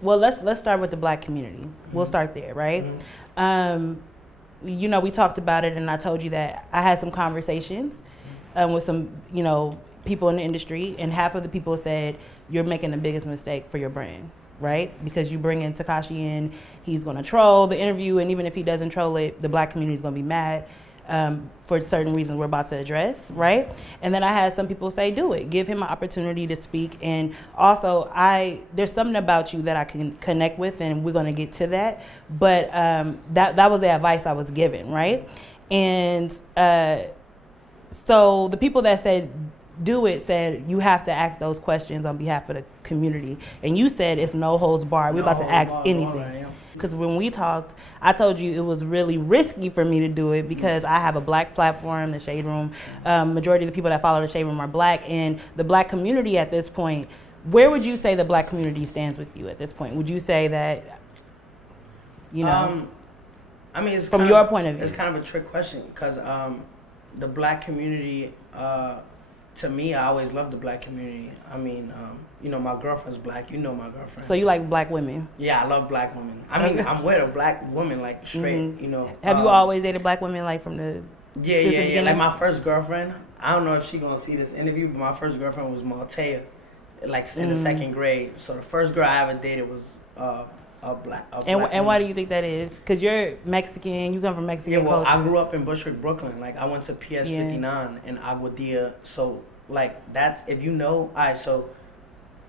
Well, let's start with the Black community. We'll start there, right? You know, we talked about it, and I told you that I had some conversations with some, you know, people in the industry, and half of the people said you're making the biggest mistake for your brand, right? Because you bring in Tekashi in, he's going to troll the interview, and even if he doesn't troll it, the Black community is going to be mad for certain reasons we're about to address, right? And then I had some people say, do it, give him an opportunity to speak. And also, there's something about you that I can connect with, and we're going to get to that. But that was the advice I was given, right? And so the people that said do it said you have to ask those questions on behalf of the community. And you said it's no holds barred. We're about to ask anything. Because when we talked, I told you it was really risky for me to do it because I have a Black platform, the Shade Room. Majority of the people that follow the Shade Room are Black. And the Black community at this point, where would you say the Black community stands with you at this point? Would you say that, you know, I mean, it's from your point of view? It's kind of a trick question because the Black community, to me, I always loved the Black community. I mean, you know, my girlfriend's Black. You know my girlfriend. So you like Black women? Yeah, I love Black women. I mean, I'm with a Black woman, like, straight, you know. Have you always dated Black women, like, from the Yeah. Like, my first girlfriend, I don't know if she's going to see this interview, but my first girlfriend was Maltea, like, in the second grade. So the first girl I ever dated was a black and why do you think that is? Because you're Mexican, you come from Mexican culture. I grew up in Bushwick, Brooklyn. Like, I went to PS59 in Aguadilla. So, like, that's, if you know, so,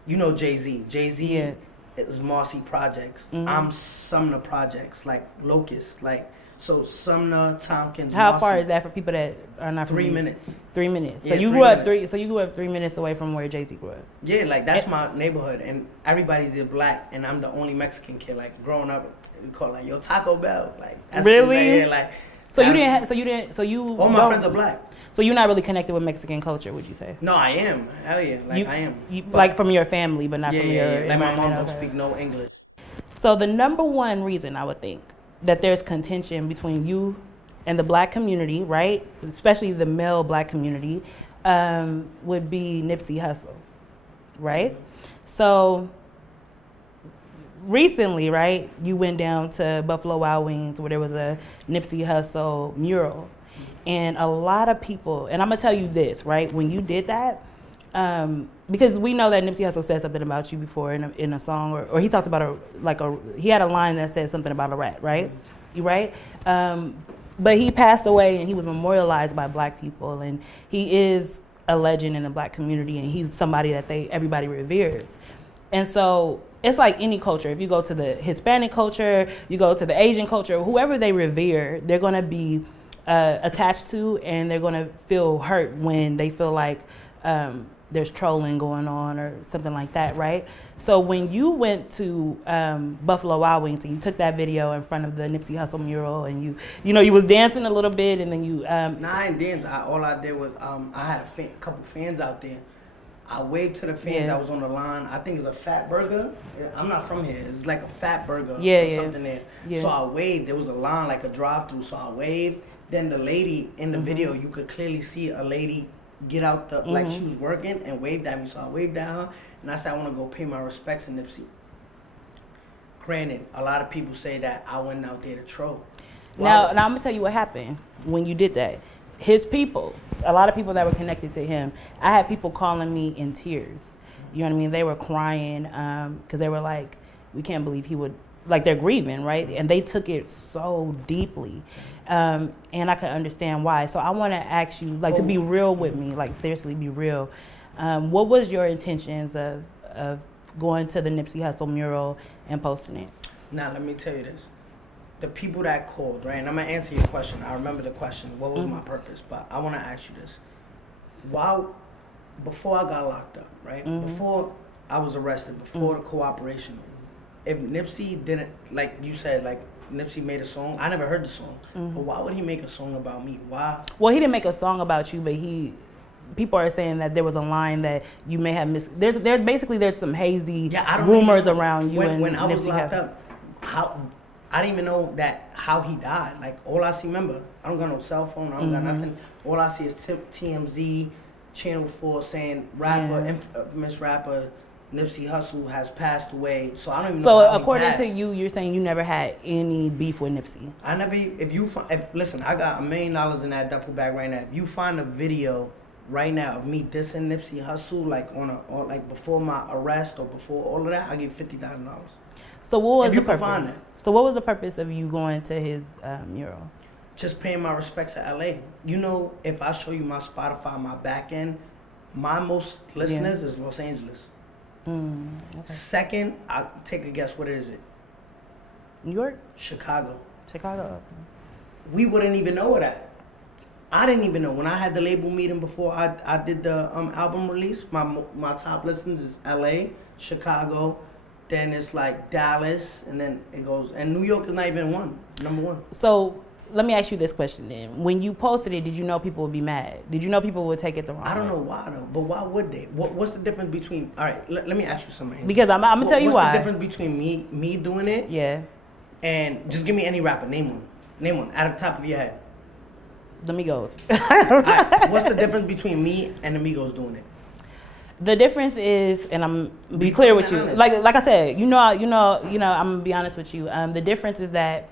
you know Jay-Z. Jay-Z is Marcy Projects. I'm Sumner Projects, like, Locust. Like, so Sumner, Tompkins, How Marcy. far is that for people that are not from 3 minutes. 3 minutes. So Yeah, you 3 grew up minutes. So you grew up 3 minutes away from where Jay-Z grew up. Yeah, like, that's my neighborhood, and everybody's there Black, and I'm the only Mexican kid. Like, growing up, we call it, like, yo, Taco Bell. Like, that's really? Yeah, like. So you All my friends are Black. So you're not really connected with Mexican culture, would you say? No, I am. Hell yeah, like, I am. Like, from your family, but not from your like, my mom environment. don't speak no English. So the number one reason I would think that there's contention between you and the Black community, right, especially the male Black community, would be Nipsey Hussle, right? So recently, right, you went down to Buffalo Wild Wings where there was a Nipsey Hussle mural. And a lot of people, and I'm going to tell you this, right, when you did that, because we know that Nipsey Hussle said something about you before in a song, or he talked about he had a line that said something about a rat, right? You right? But he passed away and he was memorialized by Black people, and he is a legend in the Black community, and he's somebody that everybody reveres. And so it's like any culture. If you go to the Hispanic culture, you go to the Asian culture, whoever they revere, they're going to be attached to, and they're going to feel hurt when they feel like there's trolling going on or something like that, right? So when you went to Buffalo Wild Wings and you took that video in front of the Nipsey Hussle mural, and you was dancing a little bit, and then you Nah, I ain't dance. All I did was I had a couple fans out there. I waved to the fans that was on the line. I think it's a Fat Burger. I'm not from here. It's like a Fat Burger or something there. Yeah. So I waved. There was a line, like a drive-through. So I waved. Then the lady in the video, you could clearly see a lady get out the, like she was working, and waved at me. So I waved at her, and I said, I want to go pay my respects to Nipsey. Granted, a lot of people say that I went out there to troll. Now I'm going to tell you what happened when you did that. His people, a lot of people that were connected to him, I had people calling me in tears. You know what I mean? They were crying because they were like, we can't believe he would, like, they're grieving, right? And they took it so deeply. And I can understand why. So I want to ask you, like, to be real with me, like, seriously be real. What was your intentions of going to the Nipsey Hussle mural and posting it? Now, let me tell you this. The people that called, right, and I'm going to answer your question. I remember the question, what was my purpose? But I want to ask you this. Before I got locked up, right, before I was arrested, before the cooperation, if Nipsey didn't, like you said, like, Nipsey made a song. I never heard the song. But why would he make a song about me? Why? Well, he didn't make a song about you, but people are saying that there was a line that you may have missed. There's some hazy rumors around you. When I was locked up, I didn't even know how he died. Like, all I see, remember, I don't got no cell phone. I don't got nothing. All I see is TMZ, Channel 4 saying rapper, infamous rapper Nipsey Hussle has passed away, so I don't even know. So how he according passed. to you, you're saying you never had any beef with Nipsey. So according to you, you're saying you never had any beef with Nipsey. I never. Listen, I got $1 million in that duffel bag right now. If you find a video right now of me dissing Nipsey Hussle, like like before my arrest or before all of that, I give $50,000. So what was if the you purpose? Find that. So what was the purpose of you going to his mural? Just paying my respects to LA. You know, if I show you my Spotify, my back end, my most listeners is Los Angeles. Okay. Second, I'll take a guess. What is it? New York? Chicago. Chicago. We wouldn't even know that. I didn't even know. When I had the label meeting before I did the album release, my top listeners is LA, Chicago, then it's like Dallas, and then it goes. And New York is not even number one. So let me ask you this question then. When you posted it, did you know people would be mad? Did you know people would take it the wrong way? I don't know why though, but why would they? What's the difference between? All right, let me ask you something. Because I'm gonna tell you why. What's the difference between me doing it? Yeah. And just give me any rapper. Name one out of the top of your head. The Migos. Right, what's the difference between me and the Migos doing it? The difference is, and I'm be clear with you. Like I said, I'm gonna be honest with you. The difference is that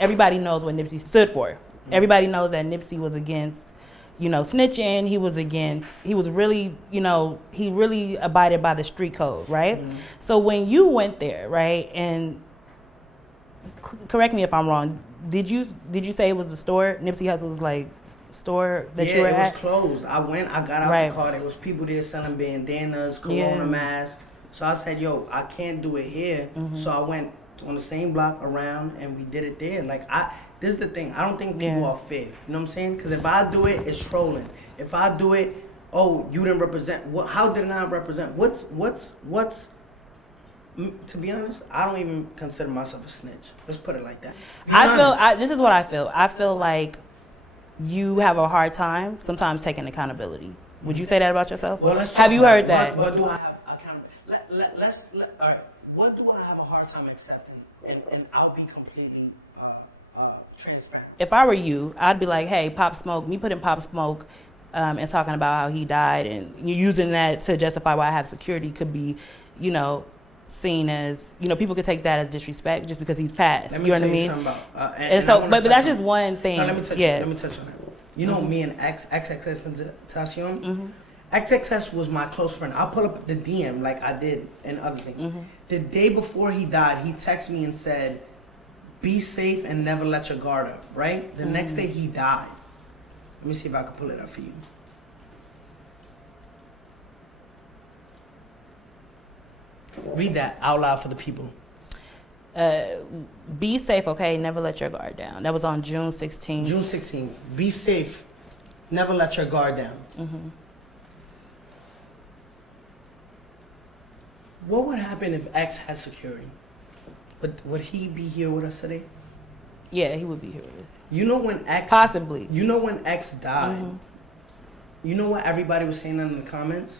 everybody knows what Nipsey stood for. Mm-hmm. Everybody knows that Nipsey was against, snitching. He was really, he really abided by the street code, right? Mm-hmm. So when you went there, right, and correct me if I'm wrong, did you say it was the store? Nipsey Hussle's like store that you were at? Yeah, it was closed. I got out the car. There was people there selling bandanas, Corona masks. So I said, yo, I can't do it here. Mm-hmm. So I went on the same block around and we did it there. This is the thing. I don't think people are fair. You know what I'm saying? Because if I do it, it's trolling. If I do it, oh, you didn't represent. How did I represent? What's? To be honest, I don't even consider myself a snitch. Let's put it like that. This is what I feel. I feel like you have a hard time sometimes taking accountability. Would you say that about yourself? Well, have you heard that? What do I have accountability? All right. What do I have a hard time accepting? And I'll be completely transparent. If I were you, I'd be like, hey, Pop Smoke, me putting Pop Smoke and talking about how he died and you using that to justify why I have security could be, seen as, people could take that as disrespect just because he's passed. You know what I mean? But that's just one thing. No, let me touch on that. You know, me and XXXTentacion? Mm-hmm. XXX was my close friend. I'll pull up the DM like I did and other things. Mm-hmm. The day before he died, he texted me and said, be safe and never let your guard up, right? The next day he died. Let me see if I can pull it up for you. Read that out loud for the people. Be safe, okay? Never let your guard down. That was on June 16th. June 16th. Be safe. Never let your guard down. Mm-hmm. What would happen if X had security? Would he be here with us today? Yeah, he would be here with us. You know when X... Possibly. You know when X died? Mm-hmm. You know what everybody was saying in the comments?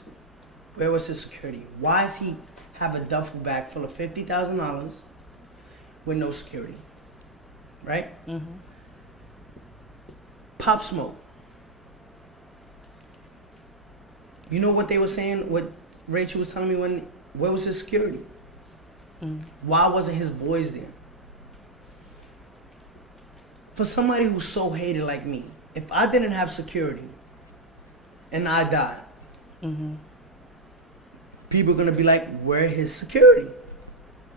Where was his security? Why does he have a duffel bag full of $50,000 with no security? Right? Mm-hmm. Pop Smoke. You know what they were saying? What Rachel was telling me where was his security? Mm-hmm. Why wasn't his boys there? For somebody who's so hated like me, if I didn't have security and I died, mm-hmm. people are going to be like, where's his security?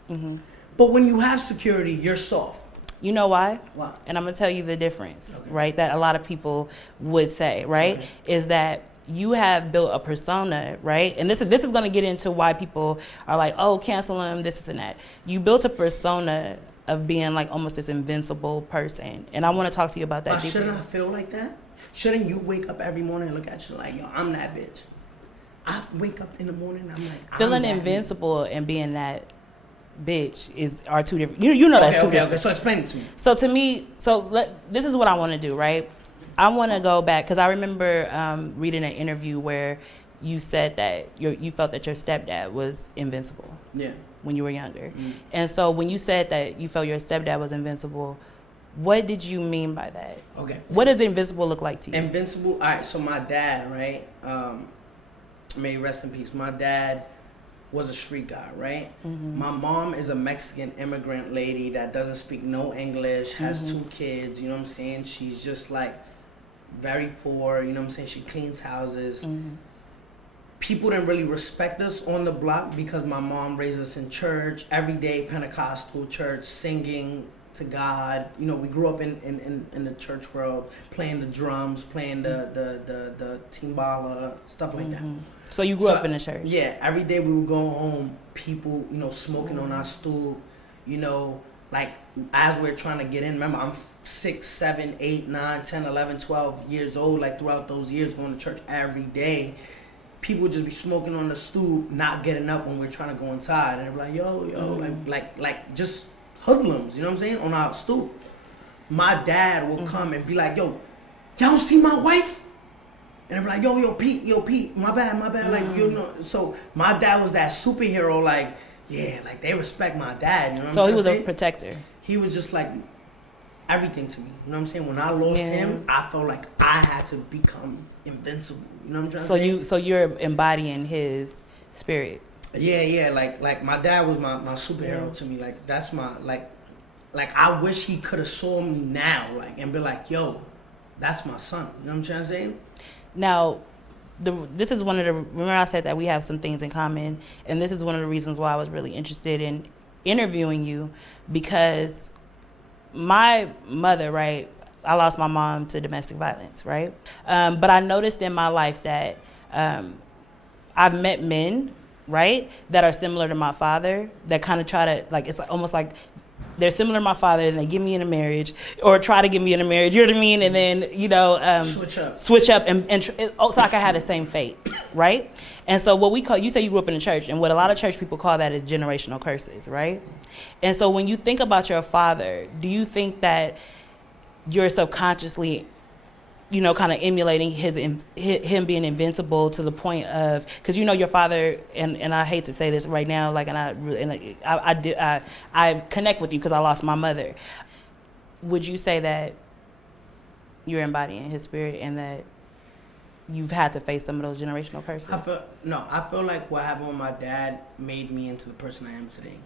Mm-hmm. But when you have security, you're soft. You know why? Why? And I'm going to tell you the difference, right? That a lot of people would say, right? Okay. Is that you have built a persona, right? And this is going to get into why people are like, oh, cancel him, this and that. You built a persona of being like almost this invincible person. And I want to talk to you about that. Shouldn't I feel like that? Shouldn't you wake up every morning and look at you like, yo, I'm that bitch? I wake up in the morning, I'm like, feeling invincible and being that bitch are two different. You know that's two different. Okay. So explain it to me. So to me, this is what I want to do, right? I want to go back because I remember reading an interview where you said that you felt that your stepdad was invincible. Yeah. When you were younger, and so when you said that you felt your stepdad was invincible, what did you mean by that? Okay. What does invincible look like to you? Invincible. All right. So my dad, right? May he rest in peace. My dad was a street guy, right? My mom is a Mexican immigrant lady that doesn't speak no English, has 2 kids, you know what I'm saying? She's just like very poor, you know what I'm saying? She cleans houses. People didn't really respect us on the block because my mom raised us in church, every day Pentecostal church, singing to God. You know, we grew up in the church world, playing the drums, playing the timbala, stuff like that. So you grew up in the church? Yeah, every day we would go home, people, you know, smoking on our stoop, you know, like as we're trying to get in. Remember, I'm 6, 7, 8, 9, 10, 11, 12 years old, like throughout those years going to church every day. People would just be smoking on the stoop, not getting up when we're trying to go inside. And they're like, yo, like just hoodlums, you know what I'm saying, on our stoop. My dad will come and be like, yo, y'all see my wife? And I'm like, yo, Pete, my bad, like, you know. So my dad was that superhero, like, yeah, like they respect my dad, you know what I'm saying? So he was a protector. He was just like everything to me, you know what I'm saying? When I lost him, I felt like I had to become invincible, you know what I'm trying to say? So you're embodying his spirit. Yeah, like my dad was my superhero to me, like that's my, like I wish he could have saw me now, like, and be like, yo, that's my son, you know what I'm trying to say? Now, this is one of the, remember I said that we have some things in common, and this is one of the reasons why I was really interested in interviewing you, because my mother, right, I lost my mom to domestic violence, right? But I noticed in my life that I've met men, right, that are similar to my father, that kind of try to, like, it's almost like they're similar to my father and they get me in a marriage or try to get me in a marriage, you know what I mean? And then, you know, switch up and so I can have the same fate, right? And so what we call, you say you grew up in a church, and what a lot of church people call that is generational curses, right? And so when you think about your father, do you think that you're subconsciously, you know, kind of emulating him being invincible to the point of, because you know your father, and I hate to say this right now, like, and I connect with you because I lost my mother. Would you say that you're embodying his spirit and that you've had to face some of those generational curses? I feel like what happened with my dad made me into the person I am today.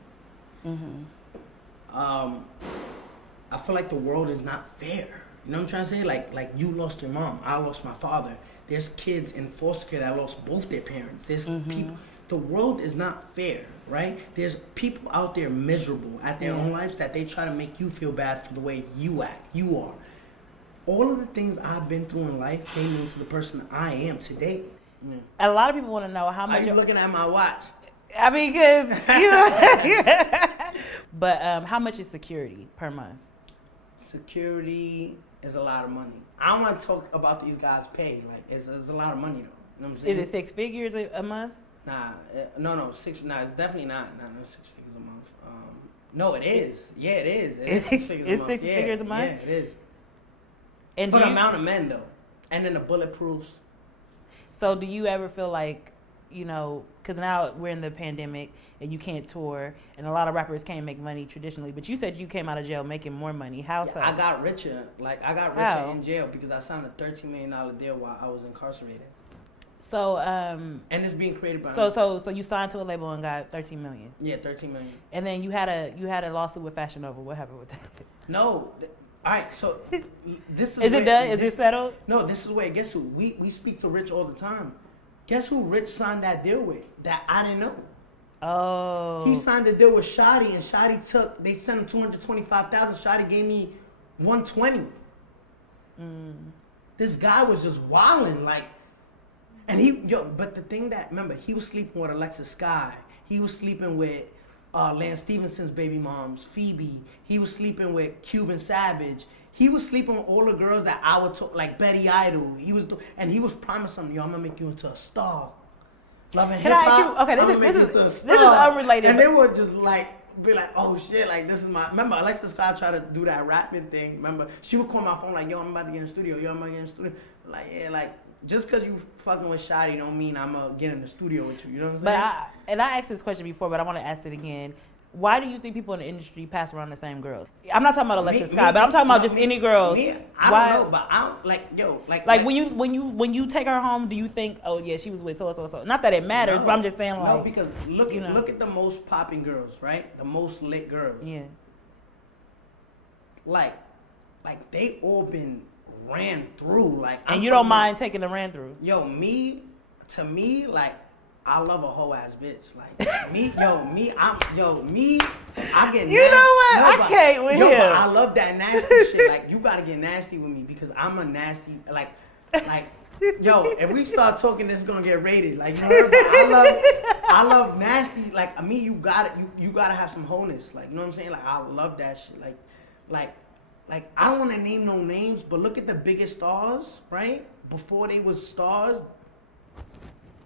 I feel like the world is not fair. You know what I'm trying to say? Like you lost your mom, I lost my father. There's kids in foster care that lost both their parents. There's people. The world is not fair, right? There's people out there miserable at their own lives that they try to make you feel bad for the way you act. You are. All of the things I've been through in life made me into the person I am today. A lot of people want to know how much. Are you looking at my watch? I mean, because you know. But how much is security per month? Security is a lot of money. I don't want to talk about these guys' pay. Like, it's a lot of money, though. You know what I'm saying? Is it 6 figures a month? Nah, no, it's definitely not. Nah, no 6 figures a month. No, it is. Yeah, it is. It's 6 figures a month. It's 6 figures a month? Yeah, it is. And for the amount of men, though. And then the bulletproofs. So do you ever feel like, you know, because now we're in the pandemic and you can't tour, and a lot of rappers can't make money traditionally, but you said you came out of jail making more money. How so? I got richer. Like, I got richer in jail because I signed a $13 million deal while I was incarcerated. So, and it's being created by So you signed to a label and got $13 million. Yeah, $13 million. And then you had a lawsuit with Fashion Nova. What happened with that? No. All right, so this is it done? Is it settled? No, this is where, guess who? We speak to Rich all the time. Guess who Rich signed that deal with that I didn't know? Oh. He signed the deal with Shotty, and Shotty they sent him $225,000. Shotty gave me $120. This guy was just wilding, like, and but the thing that, remember, he was sleeping with Alexis Sky. He was sleeping with Lance Stevenson's baby moms, Phoebe. He was sleeping with Cuban Savage. He was sleeping with all the girls that I would talk, like Betty Idol. He was promising them, yo, I'm gonna make you into a star. Loving hip hop. Okay, this is unrelated. And they would just be like, oh shit, like this is my. Remember, Alexis Scott tried to do that rapping thing. Remember, she would call my phone like, yo, I'm about to get in the studio. Like, yeah, like just because you fucking with Shotty don't mean I'm gonna get in the studio with you. You know what I'm saying? I asked this question before, but I want to ask it again. why do you think people in the industry pass around the same girls? I'm not talking about Alexis Scott, but I'm talking about just any girls. I don't know, but I don't like when you take her home, do you think, oh yeah, she was with so? Not that it matters, but I'm just saying like, no, because look at the most popping girls, right? The most lit girls. Yeah. Like they all been ran through, like. And you don't mind taking the ran through? Yo, to me, like. I love a whole ass bitch. Like I get nasty. You know what? I can't with him. But I love that nasty shit. Like you gotta get nasty with me because I'm a nasty like yo, if we start talking this is gonna get rated. Like you know I love nasty. Like me, you gotta have some wholeness. Like you know what I'm saying? Like I love that shit. Like I don't wanna name no names, but look at the biggest stars, right? Before they was stars.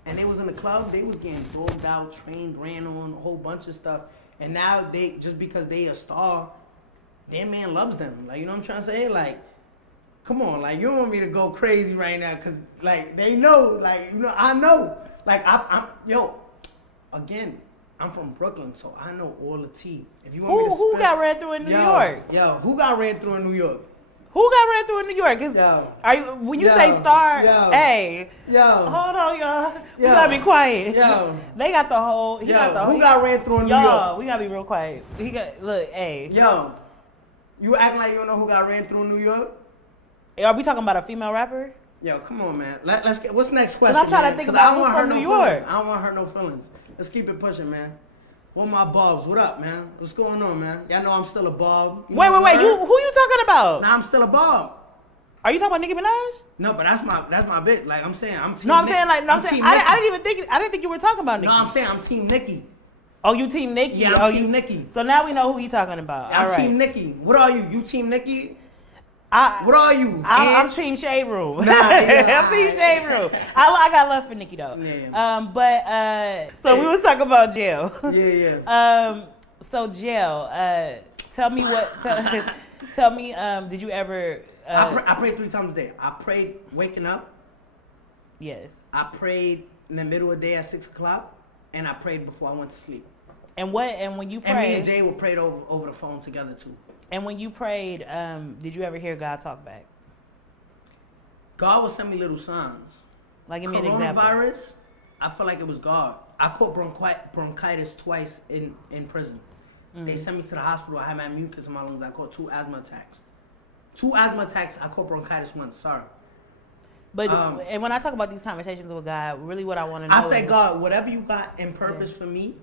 And they was in the club, they was getting dogged out, trained, ran on, a whole bunch of stuff. And now they, just because they a star, their man loves them. Like, you know what I'm trying to say? Like, come on, like, you don't want me to go crazy right now, because, like, they know, like, you know, I know. Like, again, I'm from Brooklyn, so I know all the tea. If you want me to who got ran through in New York? Yo, who got ran through in New York? Who got ran through in New York? When you say star, hey, hold on, y'all. We gotta be quiet. They got the whole. Who got ran through in New York? We gotta be real quiet. Hey. Yo, you act like you don't know who got ran through in New York? Are we talking about a female rapper? Yo, come on, man. Let's get. What's next question? I'm trying to think about who's from New York. I don't want to hurt no feelings. Let's keep it pushing, man. What my bobs? What up, man? What's going on, man? Y'all know I'm still a bob. Wait. Who you talking about? Nah, I'm still a bob. Are you talking about Nicki Minaj? No, but that's my bitch. Like I'm saying, I'm team. I didn't think you were talking about Nicki. No, I'm saying I'm team Nicki. Oh, you team Nicki? Yeah, I'm team Nicki. So now we know who he talking about. Yeah, I'm team Nicki. What are you? You team Nicki? What are you? I'm team Shade Room. I'm team Shade Room. I got love for Nicki though. Yeah. So we was talking about jail. Yeah. So jail. Tell me what. Tell me. Did you ever? I prayed 3 times a day. I prayed waking up. Yes. I prayed in the middle of the day at 6 o'clock, and I prayed before I went to sleep. And when you prayed, and me and Jay would pray over the phone together too. And when you prayed, did you ever hear God talk back? God would send me little signs. Like give me an example. Coronavirus, I feel like it was God. I caught bronchitis twice in prison. Mm-hmm. They sent me to the hospital. I had my mucus in my lungs. I caught 2 asthma attacks. 2 asthma attacks. I caught bronchitis once. Sorry. But and when I talk about these conversations with God, really what I want to know I say, God, whatever you got in purpose for me,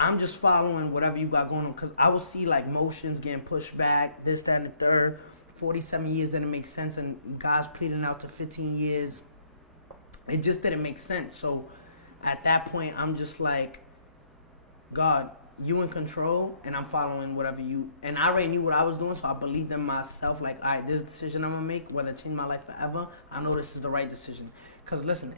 I'm just following whatever you got going on. Because I will see like motions getting pushed back, this, that, and the third. 47 years didn't make sense, and God's pleading out to 15 years. It just didn't make sense. So at that point, I'm just like, God, you in control, and I'm following whatever you. And I already knew what I was doing, so I believed in myself. Like, all right, this decision I'm gonna make, whether it change my life forever, I know this is the right decision. Cause listen,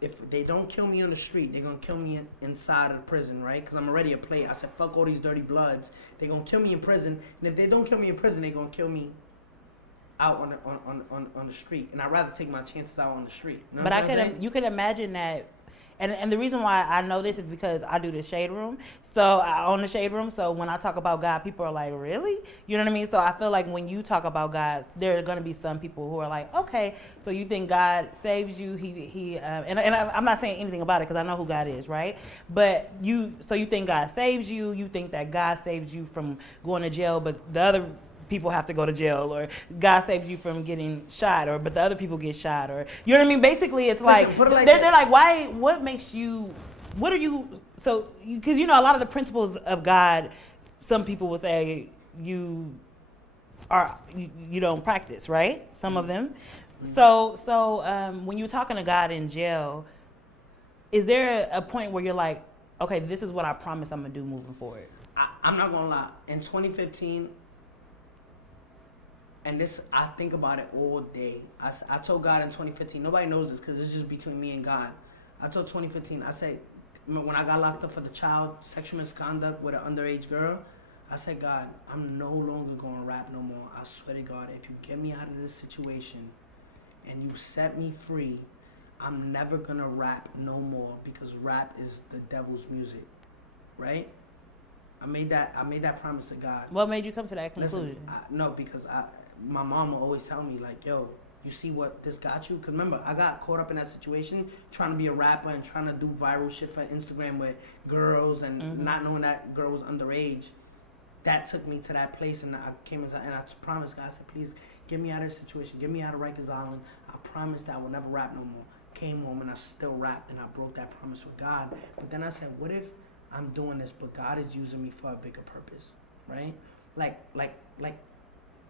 if they don't kill me on the street, they're gonna kill me inside of the prison, right? Cause I'm already a player. I said, fuck all these dirty bloods. They're gonna kill me in prison, and if they don't kill me in prison, they're gonna kill me out on the street. And I'd rather take my chances out on the street. You know but you could imagine that. And the reason why I know this is because I do the Shade Room. So I own the Shade Room. So when I talk about God, people are like, really? You know what I mean? So I feel like when you talk about God, there are going to be some people who are like, okay, so you think God saves you? I'm not saying anything about it because I know who God is, right? But you think God saves you? You think that God saves you from going to jail, but the other people have to go to jail, or God saves you from getting shot, but the other people get shot, or you know what I mean? Basically, it's like, they're like, why? What makes you? What are you? So because a lot of the principles of God, some people will say you don't practice, right? Some of them. So when you're talking to God in jail, is there a point where you're like, okay, this is what I promise I'm gonna do moving forward? I'm not gonna lie. In 2015. And this, I think about it all day. I told God in 2015, nobody knows this because it's just between me and God. I told 2015, I said, when I got locked up for the child sexual misconduct with an underage girl, I said, God, I'm no longer going to rap no more. I swear to God, if you get me out of this situation and you set me free, I'm never gonna rap no more because rap is the devil's music, right? I made that promise to God. What made you come to that conclusion? Listen, because my mom will always tell me, like, yo, you see what this got you? Because remember, I got caught up in that situation trying to be a rapper and trying to do viral shit for Instagram with girls and not knowing that girl was underage. That took me to that place, and I came inside and I promised God, I said, please get me out of this situation. Get me out of Rikers Island. I promised that I will never rap no more. Came home and I still rapped, and I broke that promise with God. But then I said, what if I'm doing this, but God is using me for a bigger purpose, right? Like,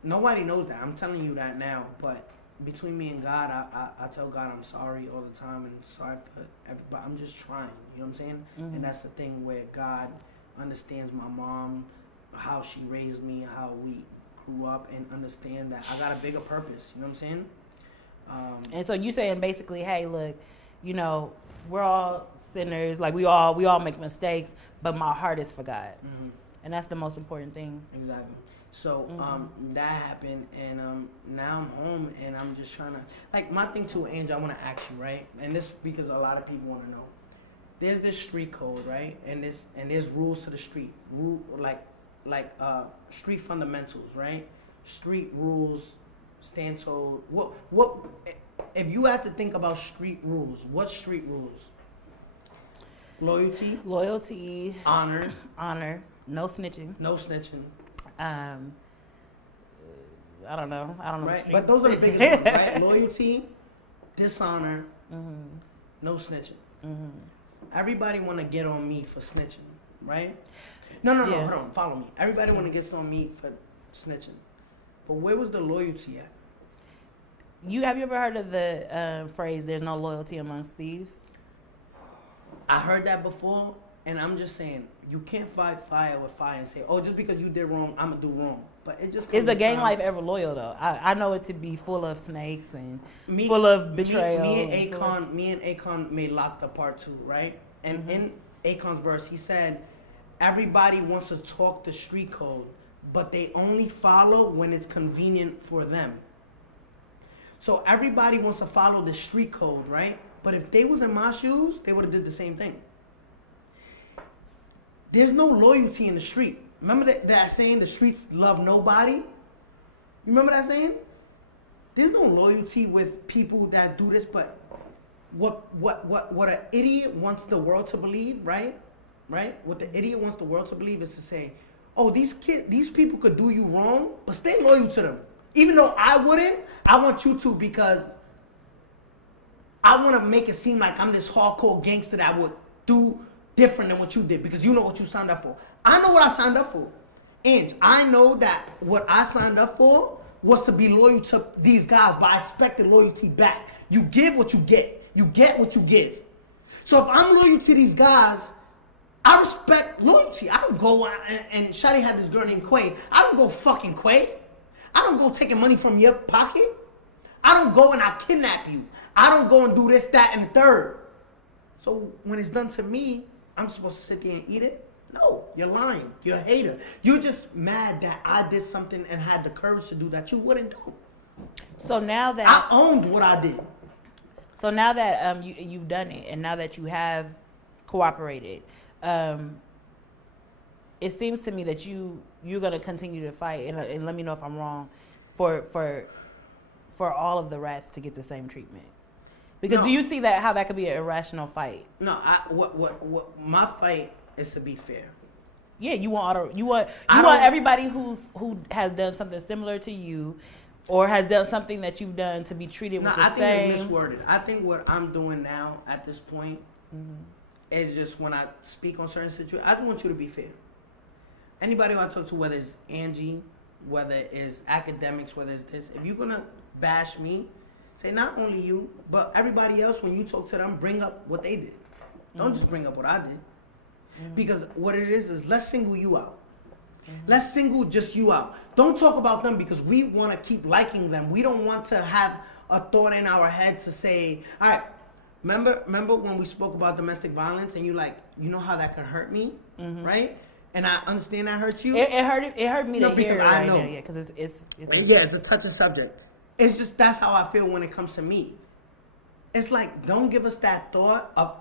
nobody knows that. I'm telling you that now, but between me and God, I tell God I'm sorry all the time and sorry for everybody. I'm just trying, you know what I'm saying? And that's the thing where God understands my mom, how she raised me, how we grew up, and understand that I got a bigger purpose, you know what I'm saying? And so you saying basically, hey, look, you know, we're all sinners, like we all make mistakes, but my heart is for God. And that's the most important thing. Exactly. So that happened, and now I'm home, and I'm just trying to, like, my thing too, Angel, I want to ask you, right? And this because a lot of people want to know. There's this street code, right? And there's rules to the street, street fundamentals, right? Street rules stand told. What if you had to think about street rules? What street rules? Loyalty, honor, no snitching. I don't know. Right, but those are the biggest ones, right? Loyalty, dishonor, no snitching. Everybody want to get on me for snitching, right? No, hold on, follow me. Everybody want to get on me for snitching, but where was the loyalty at? Have you ever heard of the phrase, there's no loyalty amongst thieves? I heard that before, and I'm just saying, you can't fight fire with fire and say, oh, just because you did wrong, I'm going to do wrong. But it just... Is the gang life ever loyal, though? I know it to be full of snakes and full of betrayal. Me and Akon made Locked Up Part 2, right? And in Akon's verse, he said, everybody wants to talk the street code, but they only follow when it's convenient for them. So everybody wants to follow the street code, right? But if they was in my shoes, they would have did the same thing. There's no loyalty in the street. Remember that saying, the streets love nobody? You remember that saying? There's no loyalty with people that do this, but what an idiot wants the world to believe, right? Right? What the idiot wants the world to believe is to say, oh, these people could do you wrong, but stay loyal to them. Even though I wouldn't, I want you to, because I want to make it seem like I'm this hardcore gangster that would do different than what you did, because you know what you signed up for. I know what I signed up for. And I know that what I signed up for was to be loyal to these guys, but I expected loyalty back. You give what you get. You get what you give. So if I'm loyal to these guys, I respect loyalty. I don't go and Shadi had this girl named Quay. I don't go fucking Quay. I don't go taking money from your pocket. I don't go and I'll kidnap you. I don't go and do this, that, and the third. So when it's done to me, I'm supposed to sit there and eat it? No, you're lying. You're a hater. You're just mad that I did something and had the courage to do that you wouldn't do. So now that I owned what I did. So now that you've done it, and now that you have cooperated, it seems to me that you're gonna continue to fight, and let me know if I'm wrong, for all of the rats to get the same treatment. Because do you see how that could be an irrational fight? No, what my fight is to be fair. Yeah, you want everybody who has done something similar to you, or has done something that you've done, to be treated with the same. I think it's misworded. I think what I'm doing now at this point is just when I speak on certain situations, I just want you to be fair. Anybody who I talk to, whether it's Angie, whether it's academics, whether it's this, if you're gonna bash me, say not only you, but everybody else, when you talk to them, bring up what they did. Don't just bring up what I did. Because what it is let's single you out. Let's single just you out. Don't talk about them, because we want to keep liking them. We don't want to have a thought in our heads to say, all right, remember when we spoke about domestic violence and you know how that could hurt me, right? And I understand that hurts you. It hurt me to hear it right now. Yeah, because it's a touchy subject. It's just, that's how I feel when it comes to me. it's like, don't give us that thought of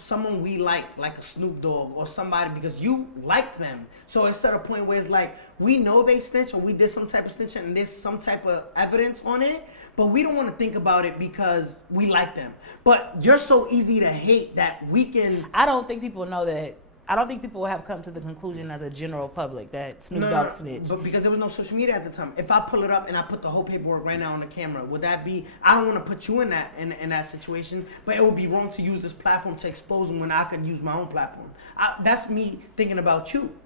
someone we like a Snoop Dogg or somebody, because you like them. So it's at a point where it's like, we know they snitch or we did some type of snitching and there's some type of evidence on it, but we don't want to think about it because we like them. But you're so easy to hate that we can... I don't think people know that. I don't think people have come to the conclusion as a general public that Snoop Dogg snitched. But because there was no social media at the time. If I pull it up and I put the whole paperwork right now on the camera, would that be... I don't want to put you in that situation, but it would be wrong to use this platform to expose them when I could use my own platform. That's me thinking about you.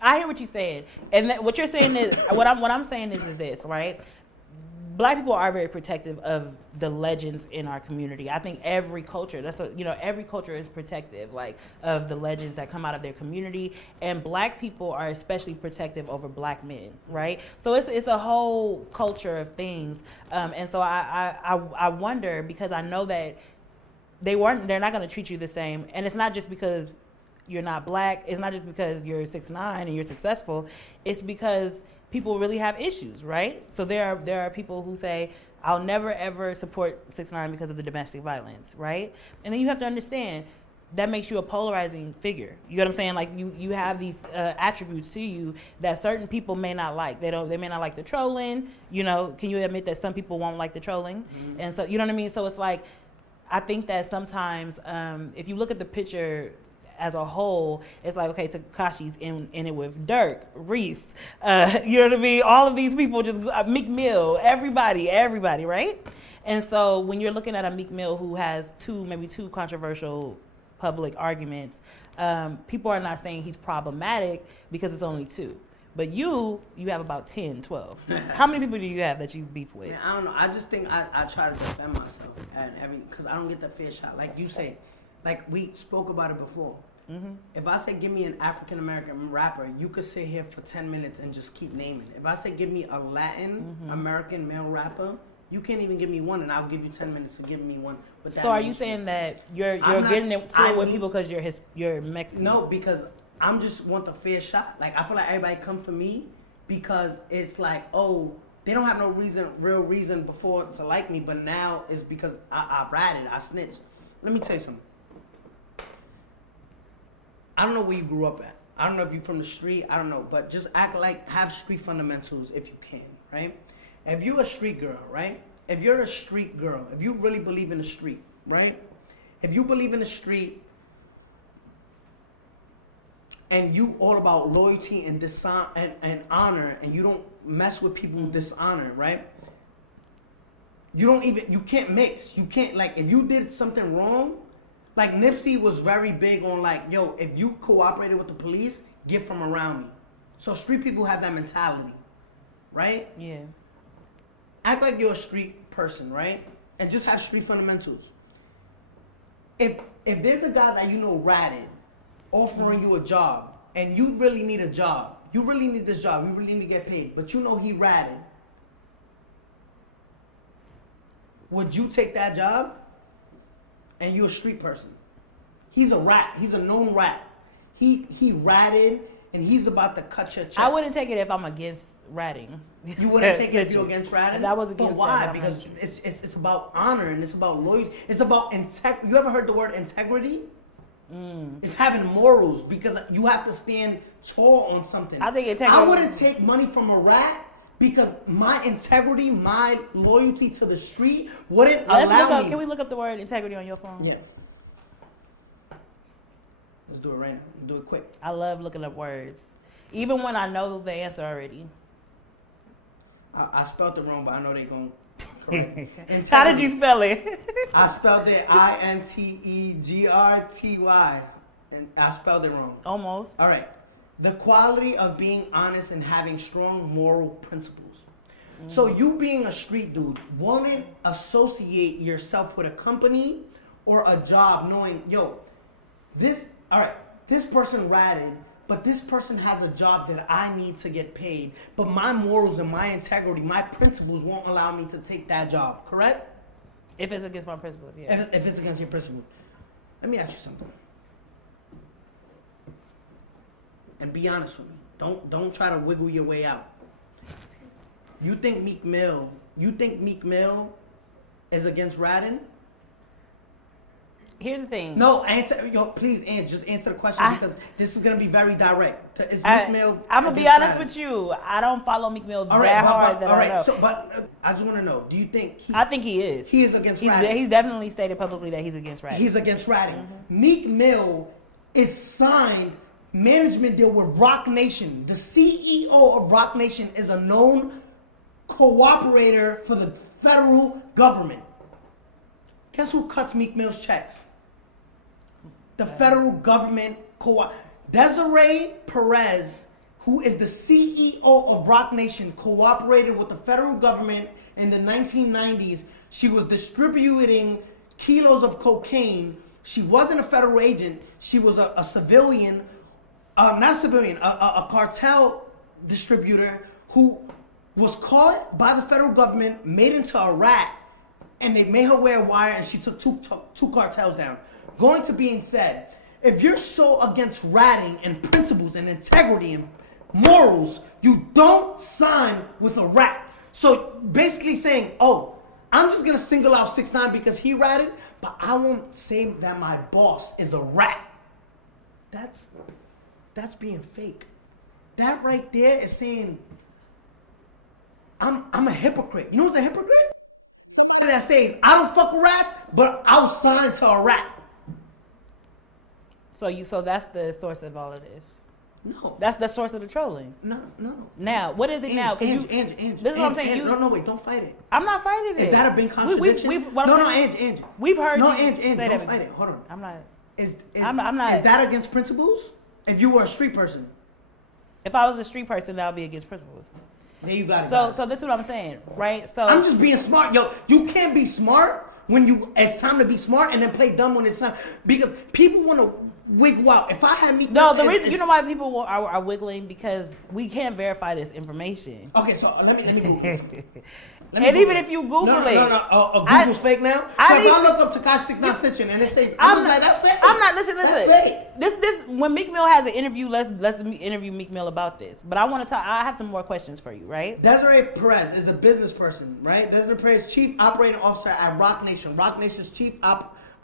I hear what you're saying. And what you're saying is... what I'm saying is this, right? Black people are very protective of the legends in our community. I think every culture, every culture is protective, like, of the legends that come out of their community. And black people are especially protective over black men, right? So it's a whole culture of things. And so I wonder, because I know that they're not going to treat you the same. And it's not just because you're not black. It's not just because you're 6ix9ine and you're successful. It's because people really have issues, right? So there are people who say, I'll never ever support 6ix9ine because of the domestic violence, right? And then you have to understand that makes you a polarizing figure. You know what I'm saying? Like, you have these attributes to you that certain people may not like. They may not like the trolling. Can you admit that some people won't like the trolling? Mm-hmm. And so, you know what I mean? So it's like, I think that sometimes if you look at the picture as a whole, it's like, okay, Tekashi's in it with Dirk, Reese, you know what I mean? All of these people, just Meek Mill, everybody, right? And so when you're looking at a Meek Mill who has maybe two controversial public arguments, people are not saying he's problematic because it's only two. But you have about 10, 12. How many people do you have that you beef with? Man, I don't know. I just think I try to defend myself because I don't get the fair shot. Like you say, like we spoke about it before. Mm-hmm. If I say give me an African American rapper, you could sit here for 10 minutes and just keep naming. If I say give me a Latin American male rapper, you can't even give me one, and I'll give you 10 minutes to give me one. But so are you saying that you're getting into it with people because you're Mexican? No, because I'm just want the fair shot. Like, I feel like everybody come for me because it's like, oh, they don't have no real reason before to like me, but now it's because I ratted, I snitched. Let me tell you something. I don't know where you grew up at. I don't know if you're from the street. I don't know. But just have street fundamentals if you can, right? If you're a street girl, right? If you're a street girl, if you really believe in the street, right? If you believe in the street and you all about loyalty and and honor, and you don't mess with people who dishonor, right? You can't mix. You can't, like, if you did something wrong, like Nipsey was very big on, like, yo, if you cooperated with the police, get from around me. So street people have that mentality, right? Yeah. Act like you're a street person, right? And just have street fundamentals. If there's a guy that you know ratted, offering you a job, and you really need a job, you really need this job, you really need to get paid, but you know he ratted, would you take that job? And you're a street person. He's a rat. He's a known rat. He ratted, and he's about to cut your check. I wouldn't take it if I'm against ratting. You wouldn't take it if you're against ratting? That was against. But why? Because it's about honor, and it's about loyalty. It's about integrity. You ever heard the word integrity? It's having morals, because you have to stand tall on something. I think integrity. I wouldn't take money from a rat. Because my integrity, my loyalty to the street wouldn't allow me. Can we look up the word integrity on your phone? Yeah. Let's do it right now. Do it quick. I love looking up words. Even when I know the answer already. I spelled it wrong, but I know they're going to correct it. How did you spell it? I spelled it Integrty. And I spelled it wrong. Almost. All right. The quality of being honest and having strong moral principles. So you being a street dude wouldn't associate yourself with a company or a job knowing, yo, this person ratted, but this person has a job that I need to get paid, but my morals and my integrity, my principles won't allow me to take that job, correct? If it's against my principles, yeah. If it's against your principles. Let me ask you something. And be honest with me. Don't try to wiggle your way out. You think Meek Mill is against ratting? Here's the thing. No, please, just answer the question because this is gonna be very direct. Is Meek Mill? I'm gonna be honest with you. I don't follow Meek Mill that hard. I know. So, I just want to know. Do you think? I think he is. He is against ratting. He's definitely stated publicly that he's against ratting. He's against ratting. Meek Mill is signed management deal with Roc Nation. The CEO of Roc Nation is a known cooperator for the federal government. Guess who cuts Meek Mill's checks? The federal government Desiree Perez, who is the CEO of Roc Nation, cooperated with the federal government in the 1990s. She was distributing kilos of cocaine. She wasn't a federal agent. She was a civilian, a cartel distributor who was caught by the federal government, made into a rat, and they made her wear a wire, and she took two cartels down. Going to being said, if you're so against ratting and principles and integrity and morals, you don't sign with a rat. So basically saying, oh, I'm just going to single out 6ix9ine because he ratted, but I won't say that my boss is a rat. That's being fake. That right there is saying, I'm a hypocrite. You know what's a hypocrite? That says, I don't fuck with rats, but I'll sign to a rat. So that's the source of all of this. No, that's the source of the trolling. No. Now, what is it now? Angie, this is what I'm saying. No, wait, don't fight it. I'm not fighting it. Is that a big contradiction? Angie. We've heard. No, Angie, don't fight it. Hold on. I'm not. I'm not. Is that against principles? If you were a street person. If I was a street person, that would be against principles. There you got it. So that's what I'm saying, right? So I'm just being smart, yo. You can't be smart when it's time to be smart, and then play dumb when it's time, because people want to wiggle out. If I had me, the reason you know why people are wiggling, because we can't verify this information. Okay, so let me Google it. If you Google it, Google's fake now. If I look up Tekashi 6ix9ine snitching and it says, I'm like, that's fake. I'm not. Listen. That's fake. This when Meek Mill has an interview, let's interview Meek Mill about this. But I want to talk. I have some more questions for you, right? Desiree Perez is a business person, right? Desiree Perez, chief operating officer at Roc Nation. Roc Nation's chief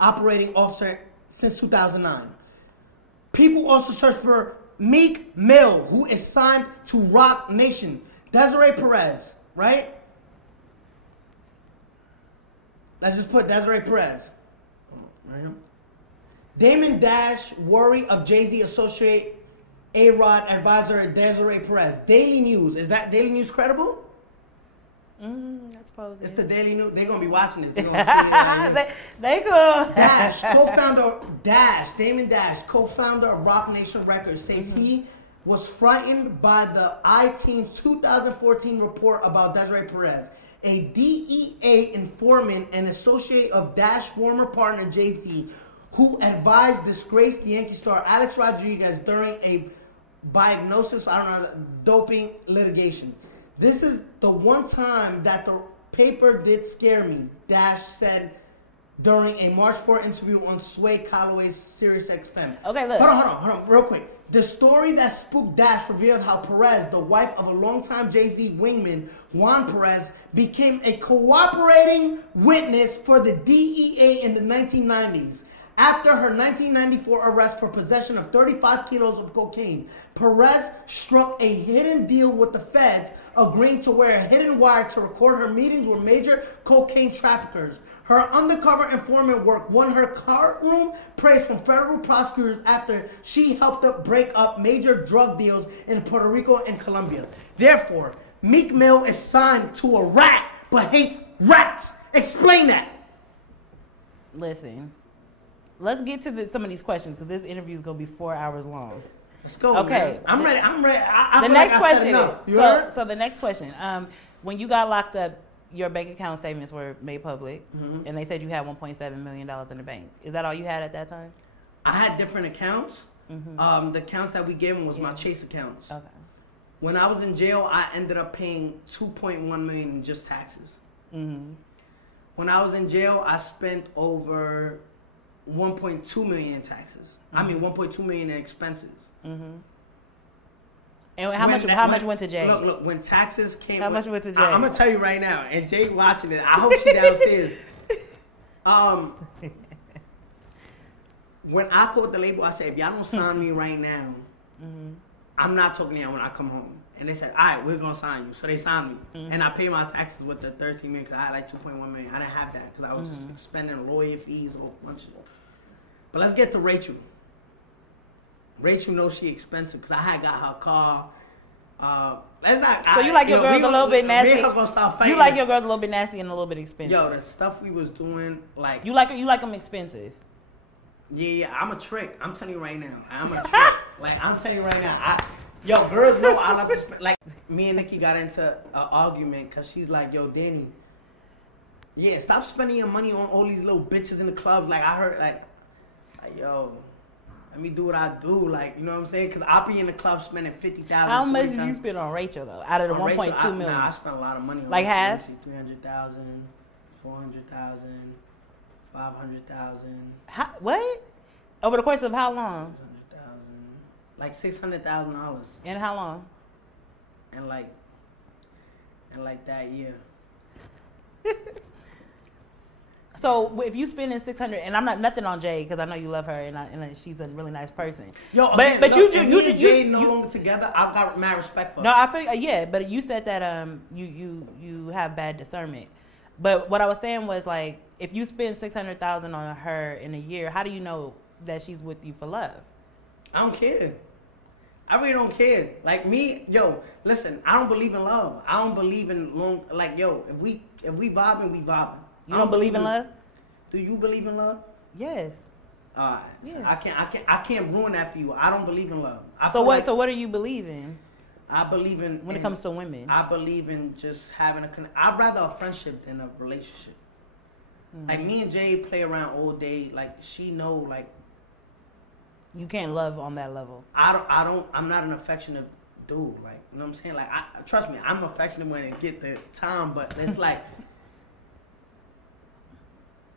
operating officer since 2009. People also search for Meek Mill, who is signed to Roc Nation. Desiree Perez, right? Let's just put Desiree Perez. Right. Damon Dash, worry of Jay-Z associate A-Rod advisor Desiree Perez. Daily News. Is that Daily News credible? I suppose it's the Daily News. They're going to be watching this. They could. Dash, Damon Dash, co-founder of Roc Nation Records, says he was frightened by the I-Team's 2014 report about Desiree Perez, a DEA informant and associate of Dash former partner Jay-Z, who advised disgraced Yankee star Alex Rodriguez during a diagnosis, doping litigation. This is the one time that the paper did scare me, Dash said during a March 4 interview on Sway Calloway's Sirius XM. Okay, look. Hold on, real quick. The story that spooked Dash revealed how Perez, the wife of a longtime Jay-Z wingman, Juan Perez, became a cooperating witness for the DEA in the 1990s. After her 1994 arrest for possession of 35 kilos of cocaine, Perez struck a hidden deal with the feds, agreeing to wear a hidden wire to record her meetings with major cocaine traffickers. Her undercover informant work won her courtroom praise from federal prosecutors after she helped break up major drug deals in Puerto Rico and Colombia. Therefore, Meek Mill is signed to a rat but hates rats. Explain that. Listen, let's get to some of these questions because this interview is going to be 4 hours long. Let's go. Okay, man. I'm ready. The next question. So the next question. When you got locked up, your bank account statements were made public, and they said you had $1.7 million in the bank. Is that all you had at that time? I had different accounts. The accounts that we gave them was my Chase accounts. Okay. When I was in jail, I ended up paying $2.1 million in just taxes. When I was in jail, I spent over $1.2 million in taxes. I mean, $1.2 million in expenses. And how much went to Jay? Look, when taxes came... How much went to Jay? I'm going to tell you right now, and Jay watching it, I hope she downstairs. When I called the label, I said, if y'all don't sign me right now, I'm not talking to y'all when I come home. And they said, all right, we're going to sign you. So they signed me. And I paid my taxes with the 13 million because I had like 2.1 million. I didn't have that because I was just spending lawyer fees, a whole bunch of stuff. But let's get to Rachel. Rachel knows she expensive because I had got her car. So you like your girls a little bit nasty? You like your girls a little bit nasty and a little bit expensive? Yo, the stuff we was doing, like... You like them expensive? Yeah, I'm a trick. I'm telling you right now. I'm a trick. Like, I'm telling you right now. Yo, girls know I love to spend. Like, me and Nicki got into an argument because she's like, yo, Danny, yeah, stop spending your money on all these little bitches in the club. Like, I heard, like yo, let me do what I do. Like, you know what I'm saying? Because I'll be in the club spending $50,000. How much did you spend on Rachel, though, out of the 1.2 million? Nah, I spent a lot of money on like half? 300,000, 400,000, 500,000. What? Over the course of how long? Like $600,000. And how long? And like that year. So if you spending 600, and I'm not nothing on Jay because I know you love her and she's a really nice person. Yo, but look, you and Jay no longer together. I've got mad respect for her. No, I feel yeah, but you said that you have bad discernment. But what I was saying was like if you spend 600,000 on her in a year, how do you know that she's with you for love? I don't care. I really don't care. Like me, yo, listen, I don't believe in love. I don't believe in long, like, yo, if we vibing, we vibing. You don't believe in love? Do you believe in love? Yes. Alright. Yes. I can't ruin that for you. I don't believe in love. So what do you believe in? I believe in when it comes to women. I believe in just having I'd rather a friendship than a relationship. Like me and Jay play around all day. Like she know like you can't love on that level. I'm not an affectionate dude. Like, you know what I'm saying? Like, trust me, I'm affectionate when I get the time, but it's like,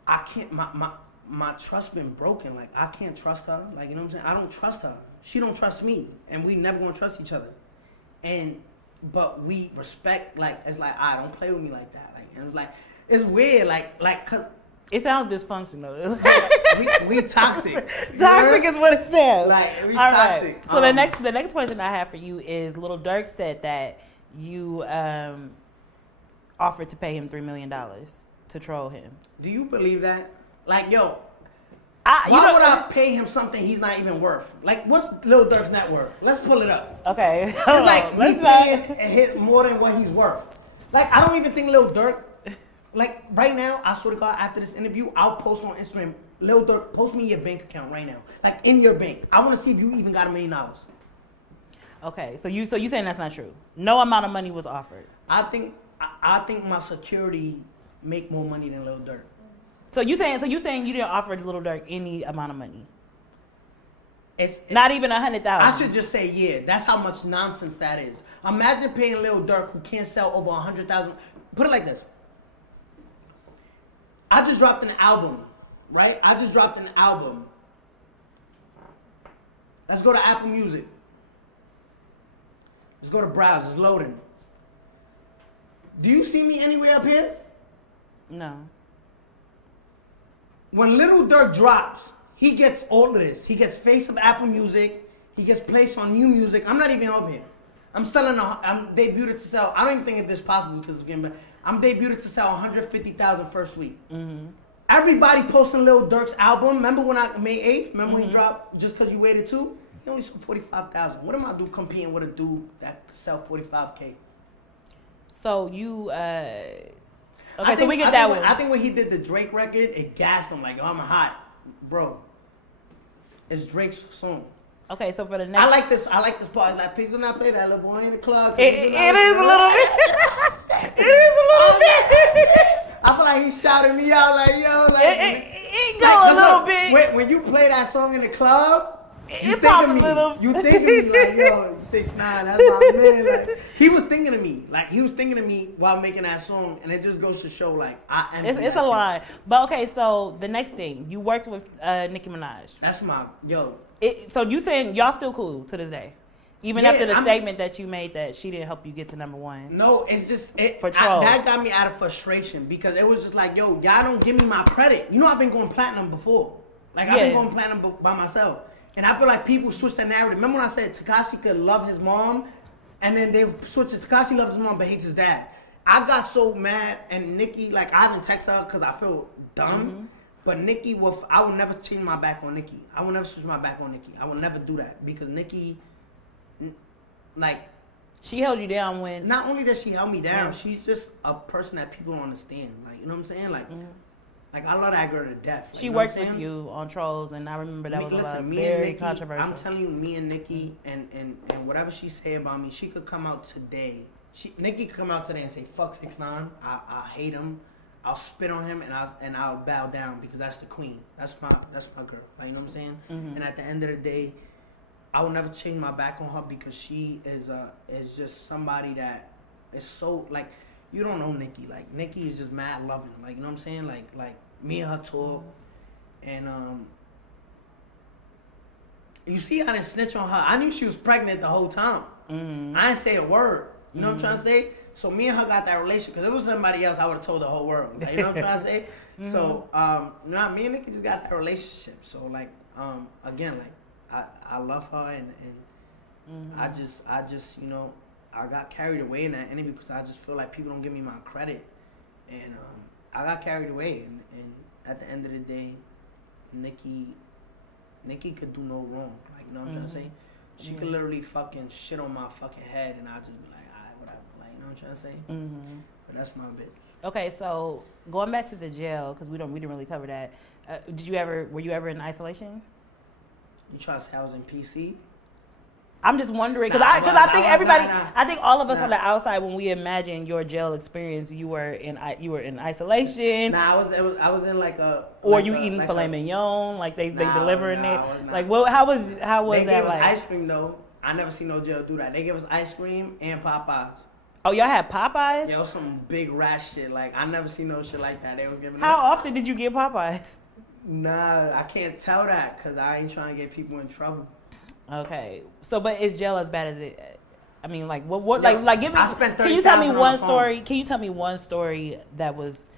I can't, my trust been broken. Like, I can't trust her. Like, you know what I'm saying? I don't trust her. She don't trust me. And we never gonna trust each other. But we respect, like, it's like, don't play with me like that. Like, and it's like, it's weird, cause, it sounds dysfunctional. we toxic. Toxic is what it sounds. Like, we all toxic. Right. So the next question I have for you is Lil Durk said that you offered to pay him $3 million to troll him. Do you believe that? Like, yo, why would I pay him something he's not even worth? Like, what's Lil Durk's net worth? Let's pull it up. Okay. It's like me paying and hit more than what he's worth. Like, I don't even think Lil Durk. Like, right now, I swear to God, after this interview, I'll post on Instagram, Lil Durk, post me your bank account right now. Like, in your bank. I want to see if you even got $1 million. Okay, so you saying that's not true? No amount of money was offered. I think my security make more money than Lil Durk. So you saying you didn't offer Lil Durk any amount of money? It's not even 100,000. I should just say, yeah, that's how much nonsense that is. Imagine paying Lil Durk who can't sell over 100,000. Put it like this. I just dropped an album, right? I just dropped an album. Let's go to Apple Music. Let's go to browse. It's loading. Do you see me anywhere up here? No. When Lil Durk drops, he gets all of this. He gets face of Apple Music. He gets placed on New Music. I'm not even up here. I'm debuted to sell. I don't even think it's this possible because it's getting better. I'm debuted to sell 150,000 first week. Mm-hmm. Everybody posting Lil Durk's album. Remember when May 8th? Remember when he dropped Just Cause You Waited Too? He only sold 45,000. What am I doing competing with a dude that sell 45K? So you okay, so we get that one. I think when he did the Drake record, it gassed him like, oh, I'm hot, bro. It's Drake's song. Okay, so for the next, I like this part. Like, please do not play that little boy in the club. It is a little bit. It is a little bit. I feel like he shouted me out like, yo, like it go a little bit. When you play that song in the club, you it think pop of me. a little. You think of me like, yo, 6ix9ine, that's my man. Like, he was thinking of me. Like, he was thinking of me while making that song, and it just goes to show, like, it's a lie. But okay, so the next thing, you worked with Nicki Minaj. That's my yo. So you saying y'all still cool to this day? Even after the statement that you made that she didn't help you get to number one. No, it's just for trolls. That got me out of frustration because it was just like, yo, y'all don't give me my credit. You know, I've been going platinum before. Like I've been going platinum by myself, and I feel like people switch that narrative. Remember when I said Tekashi could love his mom, and then they switch it. Tekashi loves his mom but hates his dad. I got so mad, and Nicki, like I haven't texted her because I feel dumb. But Nicki, I will never change my back on Nicki. I will never switch my back on Nicki. I will never do that because Nicki. Like, she held you down when... Not only does she held me down, she's just a person that people don't understand. Like, you know what I'm saying? Like, like I love that girl to death. Like, she worked with you on Trolls, and I remember that was very controversial. I'm telling you, me and Nicki, and whatever she say about me, she could come out today. Nicki could come out today and say, fuck 6ix9ine. I hate him. I'll spit on him, and I'll bow down because that's the queen. That's my girl. Like, you know what I'm saying? And at the end of the day, I will never change my back on her because she is just somebody that is so, like, you don't know Nicki. Like, Nicki is just mad loving. Like, you know what I'm saying? Like me and her talk, and you see, I didn't snitch on her. I knew she was pregnant the whole time. I didn't say a word. You know what I'm trying to say? So me and her got that relationship because if it was somebody else, I would have told the whole world. Like, you know what I'm trying to say? So me and Nicki just got that relationship. So like again, like. I love her and I just you know, I got carried away in that interview because I just feel like people don't give me my credit, and I got carried away, and at the end of the day, Nicki could do no wrong. Like, you know what I'm trying to say? She could literally fucking shit on my fucking head, and I'll just be like, alright, whatever. Like, you know what I'm trying to say? But that's my bit. Okay, so going back to the jail, because we didn't really cover that. Were you ever in isolation? You try to say I was in PC? I'm just wondering because I think everybody, I think all of us on the outside, when we imagine your jail experience, you were in isolation. I was in like a. Or you eating filet mignon, like they delivering it. Like, well, how was they that gave like? Us ice cream though. I never seen no jail do that. They gave us ice cream and Popeyes. Oh, y'all had Popeyes? Yeah, it was some big rat shit. Like, I never seen no shit like that. They was giving. How often did you get Popeyes? Nah, I can't tell that because I ain't trying to get people in trouble. Okay, so but is jail as bad as it? I mean, like what? Like give me. Can you tell me one story? Can you tell me one story that was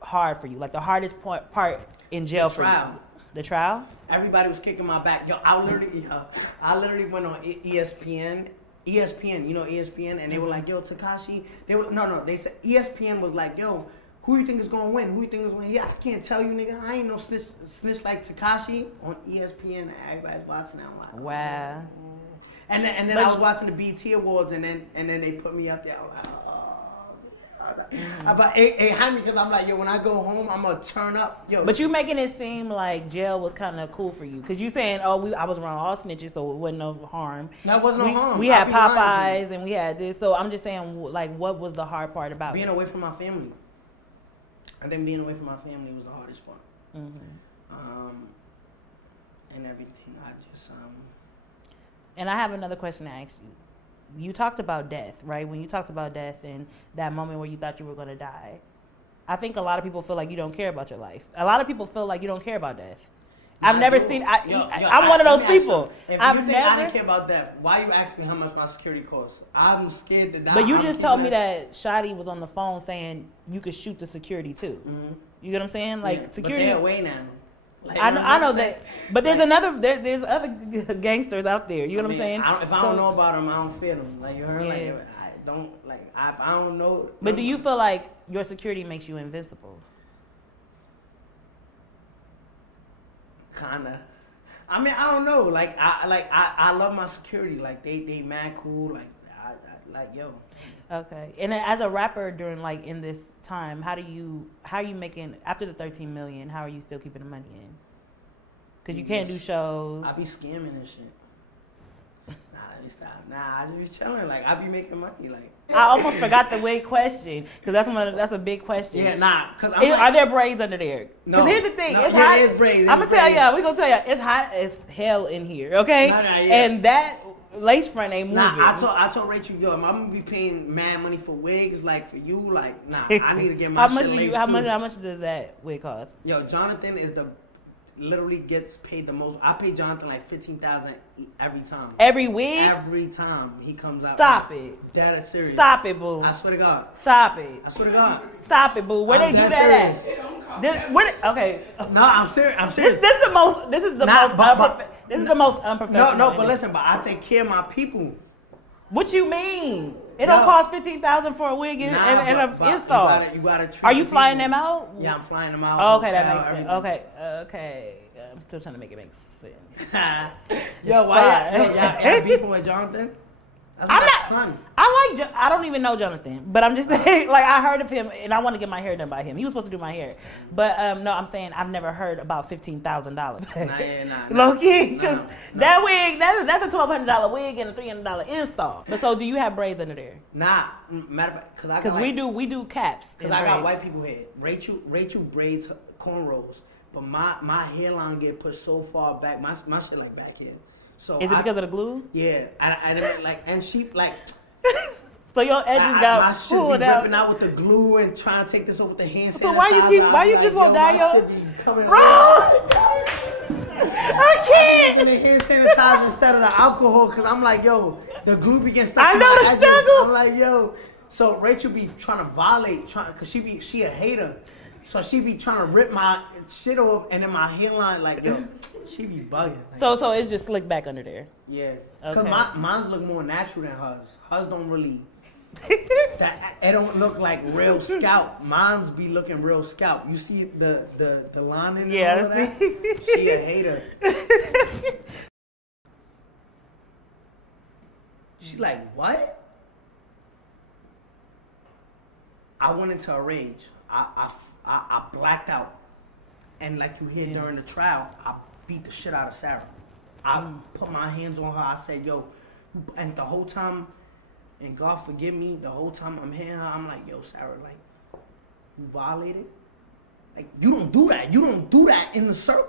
hard for you? Like the hardest part in jail for you? The trial. Everybody was kicking my back. I literally went on ESPN. ESPN, you know ESPN, and they were like, "Yo, Tekashi." They said ESPN was like, "Yo, who you think is gonna win? Who you think is gonna win?" Yeah, I can't tell you, nigga. I ain't no snitch like Tekashi on ESPN. Everybody's watching that one. Wow. And then I was watching the BET Awards, and then they put me up there. I was like, but it had me because I'm like, yo, when I go home, I'm gonna turn up, yo. But you making it seem like jail was kind of cool for you because you saying, I was around all snitches, so it wasn't no harm. That wasn't no harm. We had Popeyes and we had this, so I'm just saying, like, what was the hard part about being away from my family? I think being away from my family was the hardest part. And everything. And I have another question to ask you. You talked about death, right? When you talked about death and that moment where you thought you were going to die, I think a lot of people feel like you don't care about your life. A lot of people feel like you don't care about death. I'm one of those people. If I didn't care about that, why you asking me how much my security costs? I'm scared to die. But you just told me that Shadi was on the phone saying you could shoot the security too. You get what I'm saying? Like security. But they're away now. Like, I know that, but there's there's other gangsters out there. You know what I'm saying? If I don't know about them, I don't fear them. Like you heard, like I don't know. But do you feel like your security makes you invincible? Kinda. I mean, I don't know. I love my security. Like they mad cool. Like yo. Okay. And then as a rapper during in this time, how are you making after the 13 million? How are you still keeping the money in? Because you can't do shows. I be scamming and shit. Nah, let me stop. Nah, I just be chilling. I be making money. I almost forgot the wig question because that's a big question. Yeah, nah. Are there braids under there? Because here's the thing, it's hot. It is braids. I'm gonna tell y'all. We gonna tell y'all it's hot as hell in here. Okay. And that lace front ain't moving. Nah, I told Rachel, yo, I'm gonna be paying mad money for wigs, for you, I need to get my shit laced. How much does that wig cost? Yo, Jonathan is literally gets paid the most. I pay Jonathan like $15,000 every time. Every week? Every time he comes out. Stop it. That is serious. Stop it, boo. I swear to God. Stop it. I swear to God. Stop it, boo. Where they do that at? Okay. No, I'm serious. I'm serious. This is the most. This is the most unprofessional. No, but listen. But I take care of my people. What you mean? It don't cost $15,000 for a wig and an install. You gotta Are you flying them out? Yeah, I'm flying them out. Oh, okay, that makes sense. Okay. I'm still trying to make it make sense. Yo, why y'all beefing with Jonathan? That's my son. I don't even know Jonathan, but I'm just saying, like, I heard of him, and I want to get my hair done by him. He was supposed to do my hair, but no, I'm saying I've never heard about $15,000. Nah. Low key, because that wig, that's a $1,200 wig and a $300 install. But so, do you have braids under there? Nah, matter of fact, because we do caps. Because I got white people hair. Rachel braids cornrows, but my hairline get pushed so far back. My shit like back here. So is it because of the glue? Yeah, I didn't like, and she like. So your edges got my shit pulled be out. Ripping out with the glue and trying to take this over with the hand sanitizer. So why you just won't dye your? Bro, I can't. And the hand sanitizer instead of the alcohol, because I'm like, yo, the glue begins stuck. I know the struggle. I'm like, yo. So Rachel be trying to violate, because she a hater. So she be trying to rip my shit off, and then my hairline, like, yo, she be bugging. Like, so it's just slick back under there. Yeah. Because mine's look more natural than hers. Hers don't really, it don't look like real scalp. Mine's be looking real scalp. You see the line in there? Yeah, that? She a hater. She's like, what? I went into a rage. I blacked out, and like you hear during the trial, I beat the shit out of Sarah. I put my hands on her. I said, yo, and the whole time, and God forgive me, the whole time I'm hitting her, I'm like, yo, Sarah, like, you violated? Like, you don't do that. You don't do that in the circle.